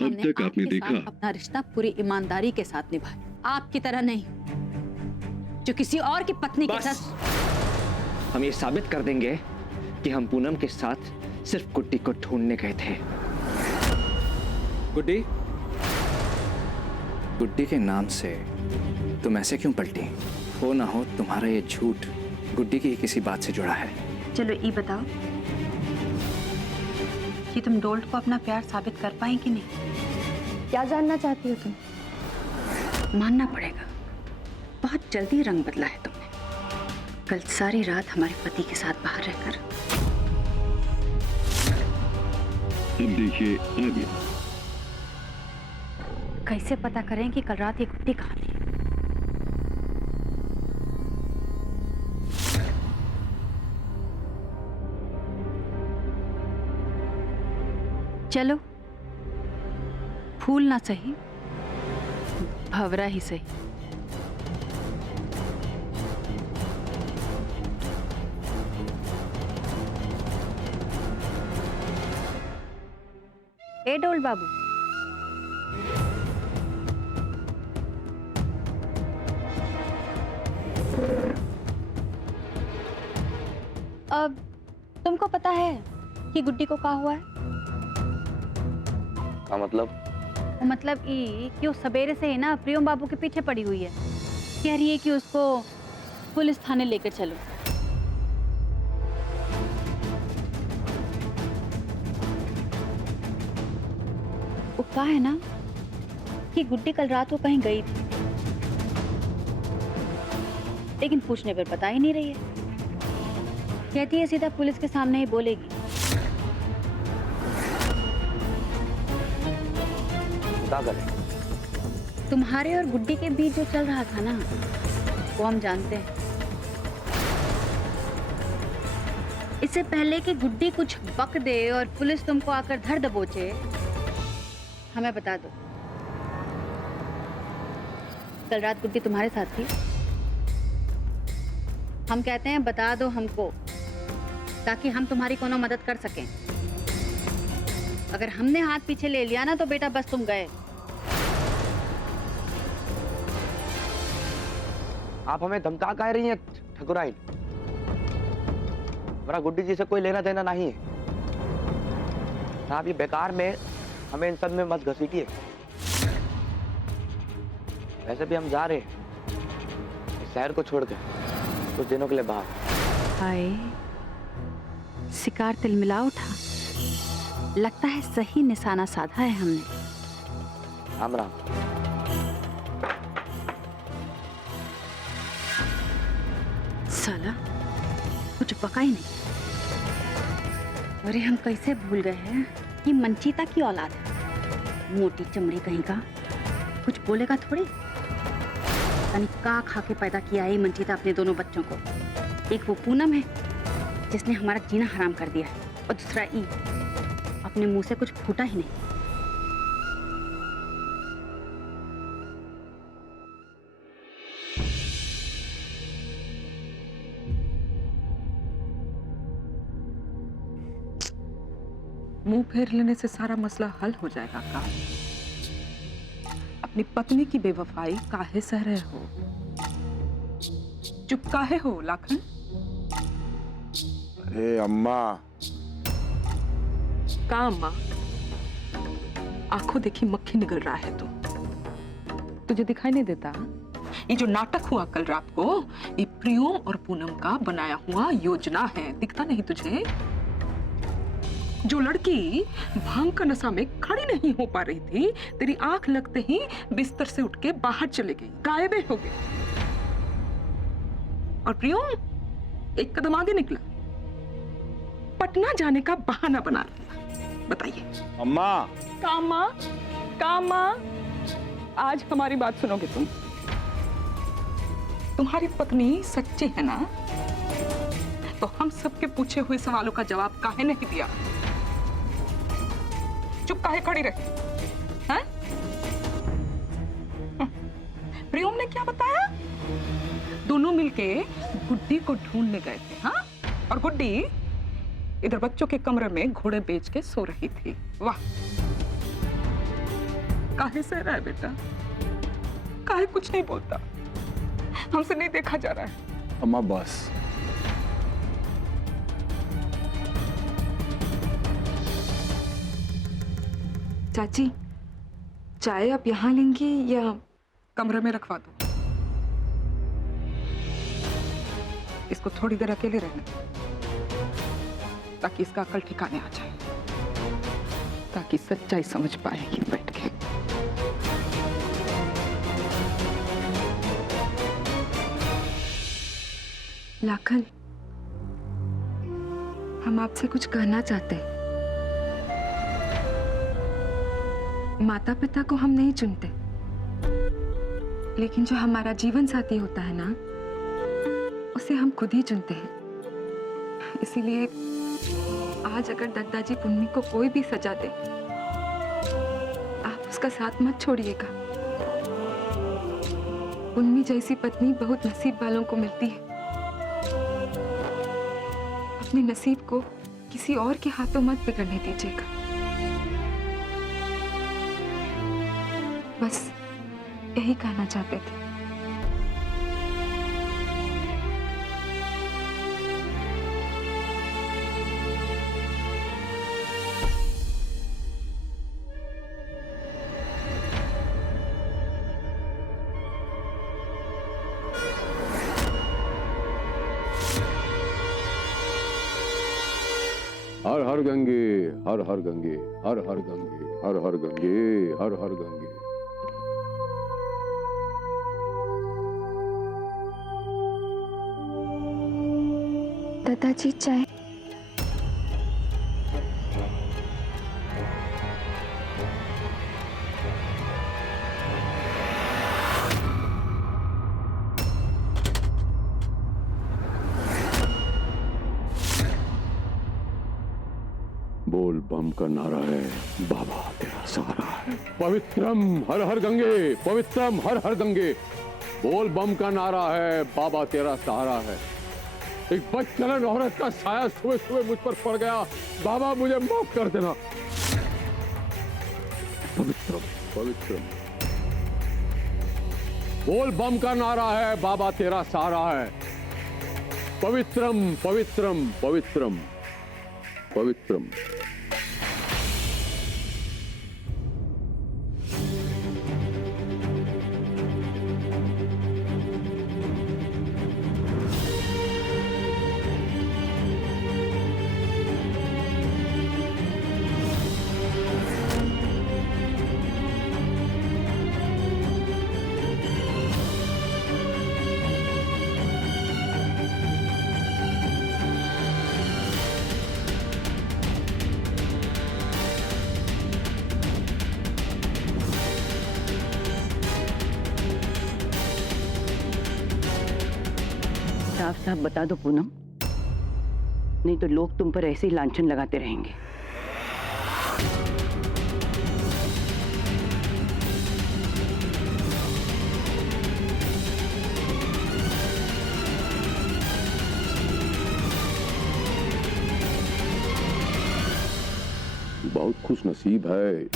अब तक आपने देखा अपना रिश्ता पूरी ईमानदारी के साथ निभाया, आपकी तरह नहीं जो किसी और की पत्नी के साथ। हम ये साबित कर देंगे कि हम पूनम के साथ सिर्फ गुड्डी को ढूंढने गए थे। गुड्डी, गुड्डी के नाम से तुम ऐसे क्यों पलटी? हो ना हो तुम्हारा ये झूठ गुड्डी की किसी बात से जुड़ा है। चलो ये बताओ कि तुम डोल्ट को अपना प्यार साबित कर पाए कि नहीं? क्या जानना चाहती हो तुम? मानना पड़ेगा, बहुत जल्दी रंग बदला है तुमने। कल सारी रात हमारे पति के साथ बाहर रहकर। अब देखिए आगे। कैसे पता करें कि कल रात ये गुड्डी कहाँ थी? चलो, फूल ना सही, भंवरा ही सही। ए डोल बाबू, अब तुमको पता है कि गुड्डी को क्या हुआ है? क्या मतलब? मतलब ये कि वो सवेरे से ही ना प्रियम बाबू के पीछे पड़ी हुई है, कह रही है कि उसको पुलिस थाने लेकर चलो। वो कहा है ना कि गुड्डी कल रात को कहीं गई थी, लेकिन पूछने पर पता ही नहीं रही है। कहती है सीधा पुलिस के सामने ही बोलेगी। क्या करें? तुम्हारे और गुड्डी के बीच जो चल रहा था ना, वो हम जानते हैं। इससे पहले कि गुड्डी कुछ बक दे और पुलिस तुमको आकर धर दबोचे, हमें बता दो, कल रात गुड्डी तुम्हारे साथ थी? हम कहते हैं बता दो हमको, ताकि हम तुम्हारी कोनो मदद कर सकें। अगर हमने हाथ पीछे ले लिया ना तो बेटा बस तुम गए। आप हमें धमका कह रही हैं ठकुराइन? हमारा गुड्डी जी से कोई लेना देना नहीं है। आप ये बेकार में हमें इन सब में मत घसीटिए। वैसे भी हम जा रहे हैं इस शहर को छोड़कर कुछ दिनों के लिए बाहर। हाय, शिकार तिलमिला उठा। लगता है सही निशाना साधा है हमने। राम राम। साला कुछ पका ही नहीं। अरे हम कैसे भूल गए हैं कि मंचीता की औलाद है। मोटी चमड़ी कहीं का, कुछ बोलेगा थोड़ी। यानी का खा के पैदा किया है मंचीता अपने दोनों बच्चों को। एक वो पूनम है जिसने हमारा जीना हराम कर दिया है, और दूसरा ई अपने मुंह से कुछ फूटा ही नहीं। मुंह फेर लेने से सारा मसला हल हो जाएगा का? अपनी पत्नी की बेवफाई काहे सह रहे हो? चुप काहे हो लाखन? अरे अम्मा। का अम्मा? आंखों देखी मक्खी निगल रहा है तू। तुझे दिखाई नहीं देता? ये जो नाटक हुआ कल रात को, ये प्रियम और पूनम का बनाया हुआ योजना है। दिखता नहीं तुझे? जो लड़की भांग का नशा में खड़ी नहीं हो पा रही थी, तेरी आंख लगते ही बिस्तर से उठ के बाहर चले गई, गायब हो गई। और प्रियम एक कदम आगे निकला, पटना जाने का बहाना बना लिया। बताइए अम्मा। कामा, कामा, आज हमारी बात सुनोगे तुम? तुम्हारी पत्नी सच्ची है ना? तो हम सबके पूछे हुए सवालों का जवाब काहे नहीं दिया? चुप काहे खड़ी रही? हैं? प्रियम ने क्या बताया? दोनों मिलके गुड्डी को ढूंढने गए थे। हाँ? और गुड्डी इधर बच्चों के कमरे में घोड़े बेच के सो रही थी। वाह, काहे सह रहा है बेटा? काहे कुछ नहीं बोलता? हमसे नहीं देखा जा रहा है। अम्मा बस। चाची, चाय आप यहाँ लेंगी या कमरे में रखवा दो? इसको थोड़ी देर अकेले रहने दो, ताकि इसका अकल ठिकाने आ जाए, ताकि सच्चाई समझ पाएगी बैठ के। लाखन, हम आपसे कुछ कहना चाहते हैं। माता पिता को हम नहीं चुनते, लेकिन जो हमारा जीवन साथी होता है ना, उसे हम खुद ही चुनते हैं। इसीलिए आज अगर दादाजी पुन्नी को कोई भी सजा दे, आप उसका साथ मत छोड़िएगा। पुन्नी जैसी पत्नी बहुत नसीब वालों को मिलती है। अपने नसीब को किसी और के हाथों मत बिगड़ने दीजिएगा। बस यही कहना चाहते थे। हर हर गंगे, हर हर गंगे, हर हर गंगे, हर हर गंगे, हर हर गंगे। दादाजी चाय। बोल बम का नारा है, बाबा तेरा सहारा है। पवित्रम हर हर गंगे, पवित्रम हर हर गंगे। बोल बम का नारा है, बाबा तेरा सहारा है। एक बदचलन औरत का साया सुबह सुबह मुझ पर पड़ गया, बाबा मुझे माफ कर देना। पवित्रम पवित्रम। बोल बम का नारा है, बाबा तेरा सहारा है। पवित्रम पवित्रम पवित्रम पवित्रम। साफ साफ बता दो पूनम, नहीं तो लोग तुम पर ऐसे ही लांछन लगाते रहेंगे। बहुत खुश नसीब है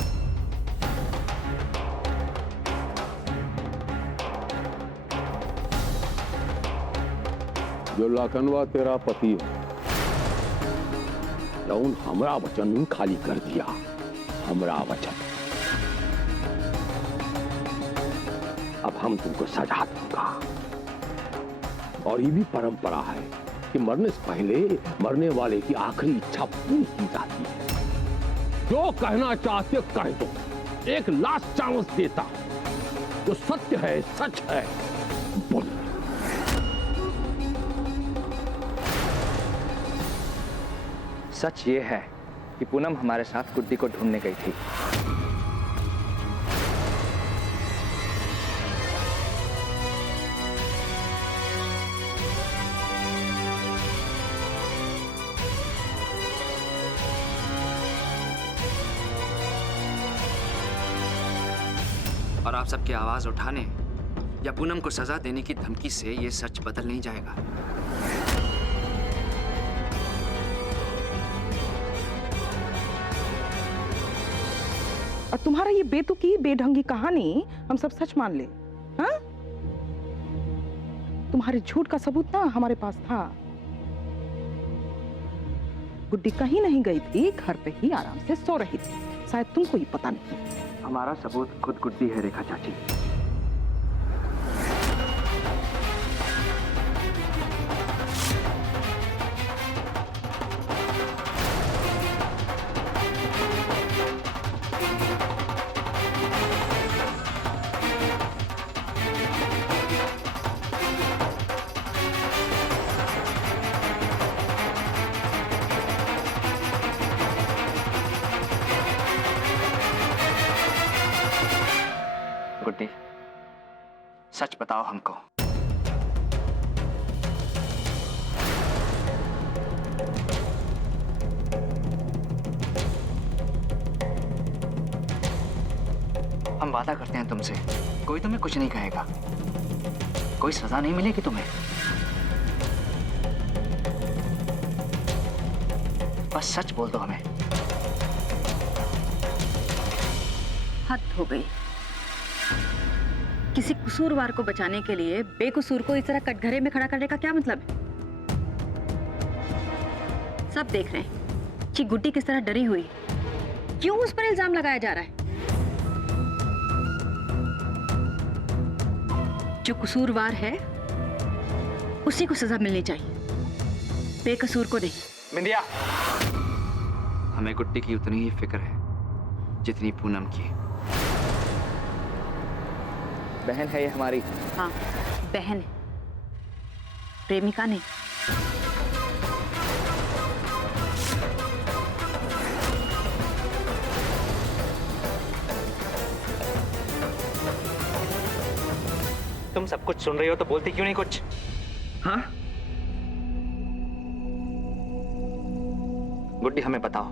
जो लाखनवा तेरा पति है। जौन हमरा वचन खाली कर दिया, हमरा वचन। अब हम तुमको सजा दूंगा। और ये भी परंपरा है कि मरने से पहले मरने वाले की आखिरी इच्छा पूरी की जाती है। जो कहना चाहते कह दो, एक लास्ट चांस देता। जो सत्य है, सच है, बोलो। सच ये है कि पूनम हमारे साथ गुड्डी को ढूंढने गई थी। और आप सबकी आवाज उठाने या पूनम को सजा देने की धमकी से ये सच बदल नहीं जाएगा। और तुम्हारा ये बेतुकी बेढंगी कहानी हम सब सच मान ले। हाँ, तुम्हारे झूठ का सबूत ना हमारे पास था। गुड्डी कहीं नहीं गई थी, घर पे ही आराम से सो रही थी, शायद तुमको ही पता नहीं। हमारा सबूत खुद गुड्डी है रेखा चाची। गुड्डी, सच बताओ हमको। हम वादा करते हैं तुमसे, कोई तुम्हें कुछ नहीं कहेगा, कोई सजा नहीं मिलेगी तुम्हें। बस सच बोल दो हमें। हद हो गई। किसी कसूरवार को बचाने के लिए बेकसूर को इस तरह कटघरे में खड़ा करने का क्या मतलब है? सब देख रहे हैं कि गुड्डी किस तरह डरी हुई, क्यों उस पर इल्जाम लगाया जा रहा है। जो कसूरवार है उसी को सजा मिलनी चाहिए, बेकसूर को नहीं। बिंदिया, हमें गुड्डी की उतनी ही फिक्र है जितनी पूनम की। बहन है ये हमारी। हाँ, बहन है, प्रेमिका नहीं। तुम सब कुछ सुन रही हो तो बोलती क्यों नहीं कुछ? हाँ? गुड्डी, हमें बताओ,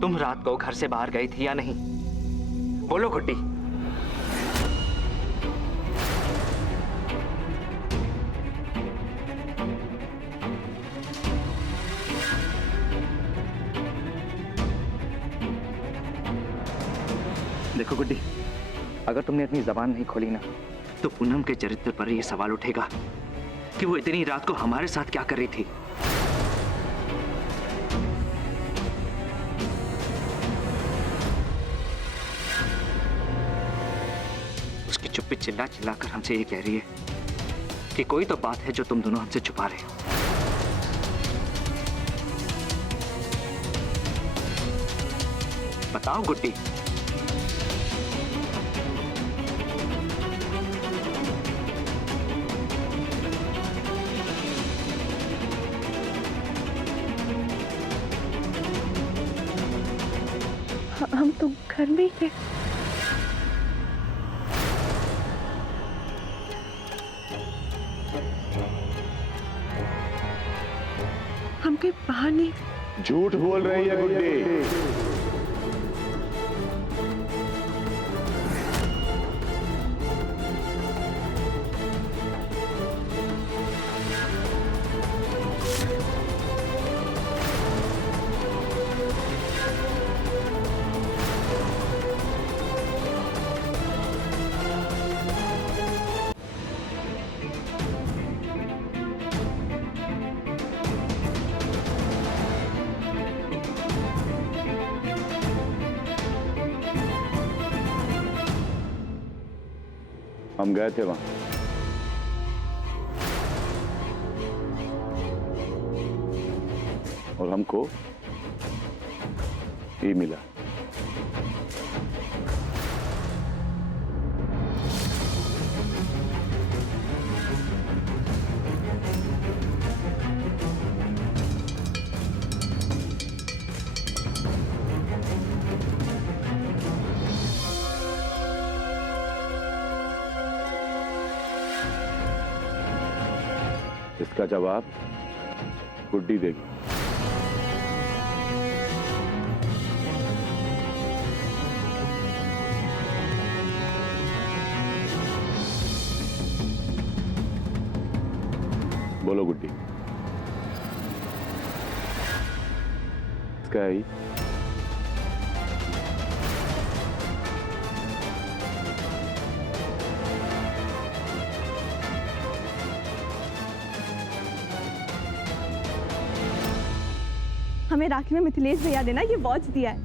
तुम रात को घर से बाहर गई थी या नहीं? बोलो गुड्डी। देखो गुड्डी, अगर तुमने अपनी जबान नहीं खोली ना, तो पूनम के चरित्र पर यह सवाल उठेगा कि वो इतनी रात को हमारे साथ क्या कर रही थी। उसकी चुप्पी चिल्ला चिल्ला कर हमसे ये कह रही है कि कोई तो बात है जो तुम दोनों हमसे छुपा रहे हो। बताओ गुड्डी। हम तो घर में ही थे। हम कहीं बाहर नहीं। झूठ बोल रही है गुड्डी। हम गए थे वहां, और हमको ये मिला। इसका जवाब गुड्डी देगी। बोलो गुड्डी। इसका ही हमें राखी में मिथिलेश भैया ने ना ये वॉच दिया है,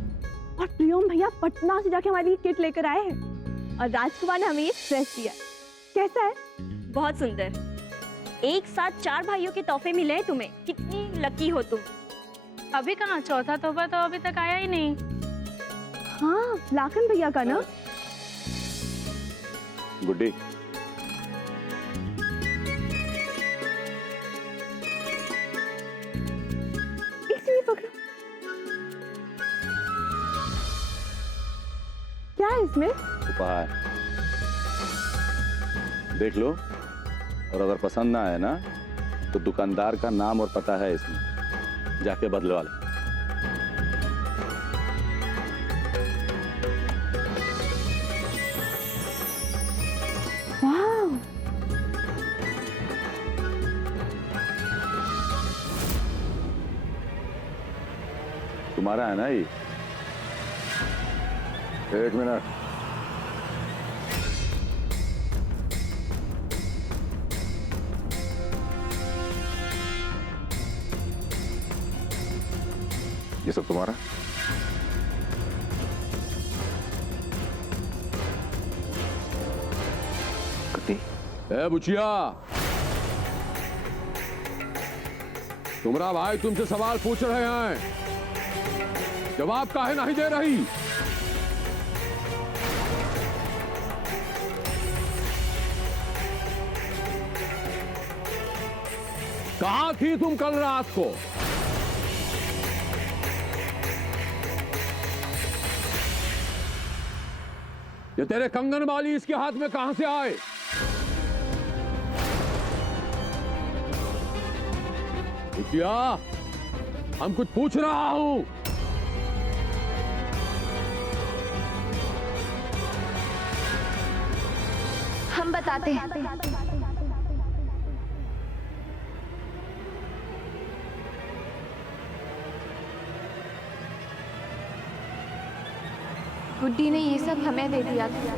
और प्रियम भैया पटना से जाके हमारे लिए किट लेकर आए हैं, और राजकुमार ने हमें ये ड्रेस दिया। कैसा है? बहुत सुंदर। एक साथ 4 भाइयों के तोहफे मिले हैं तुम्हें, कितनी लकी हो तुम। अभी कहाँ, चौथा तोहफा तो अभी तक आया ही नहीं। हाँ, लाखन भैया का ना। गुड्डी, इसे पकड़ो। क्या है इसमें? उपहार देख लो, और अगर पसंद ना आए ना तो दुकानदार का नाम और पता है इसमें, जाके बदलवा लो। वाह, तुम्हारा है ना ये? एक मिनट, ये सब तुम्हारा? गुड्डी, ए बुचिया, तुम्हारा भाई तुमसे सवाल पूछ रहे हैं, जवाब काहे नहीं दे रही? कहाँ थी तुम कल रात को? ये तेरे कंगन वाली इसके हाथ में कहां से आए? क्या हम कुछ पूछ रहा हूं? हम बताते हैं। गुड्डी ने ये सब हमें दे दिया था।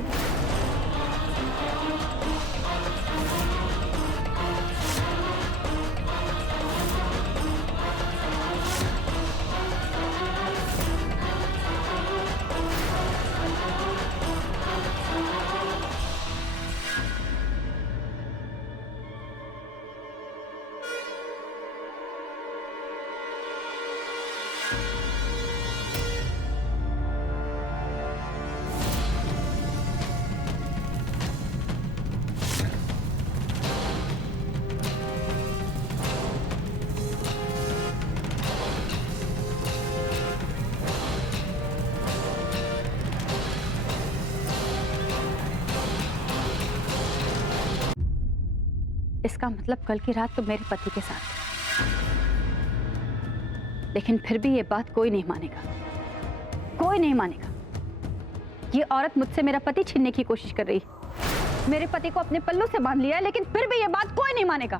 इसका मतलब कल की रात तो मेरे पति के साथ थी। लेकिन फिर भी ये बात कोई नहीं मानेगा, कोई नहीं मानेगा। ये औरत मुझसे मेरा पति छीनने की कोशिश कर रही है। मेरे पति को अपने पल्लू से बांध लिया है, लेकिन फिर भी ये बात कोई नहीं मानेगा,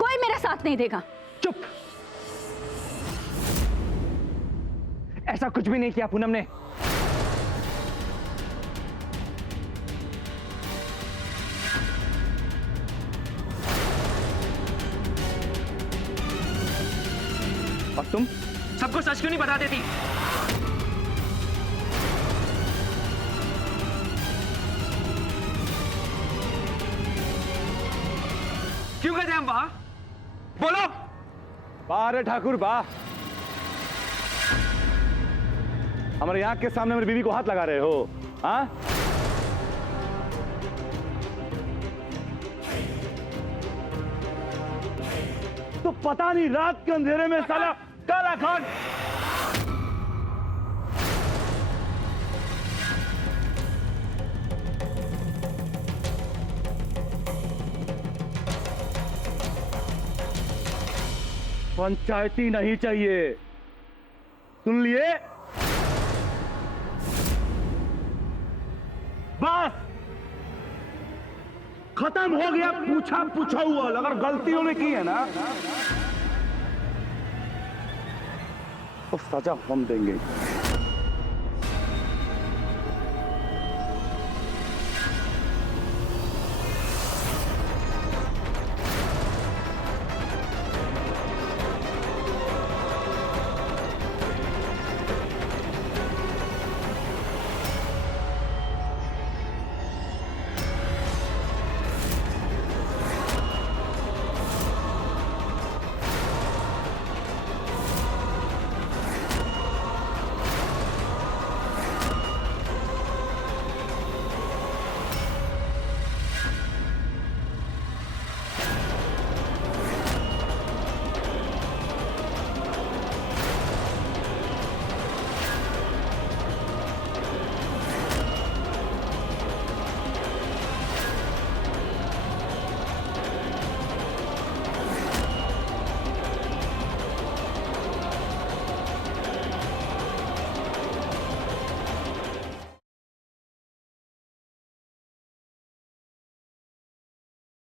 कोई मेरा साथ नहीं देगा। चुप! ऐसा कुछ भी नहीं किया पूनम ने। और तुम सबको सच क्यों नहीं बता देती? क्यों गए थे हम वहां? बोलो। बाहर है ठाकुर, बाह। हमारे आंख के सामने मेरी बीवी को हाथ लगा रहे हो? हाँ, तो पता नहीं रात के अंधेरे में साला काला खान। पंचायती नहीं चाहिए, सुन लिए? बस खत्म हो गया पूछा पूछा हुआ। अगर गलती उन्होंने की है ना तो सजा हम देंगे।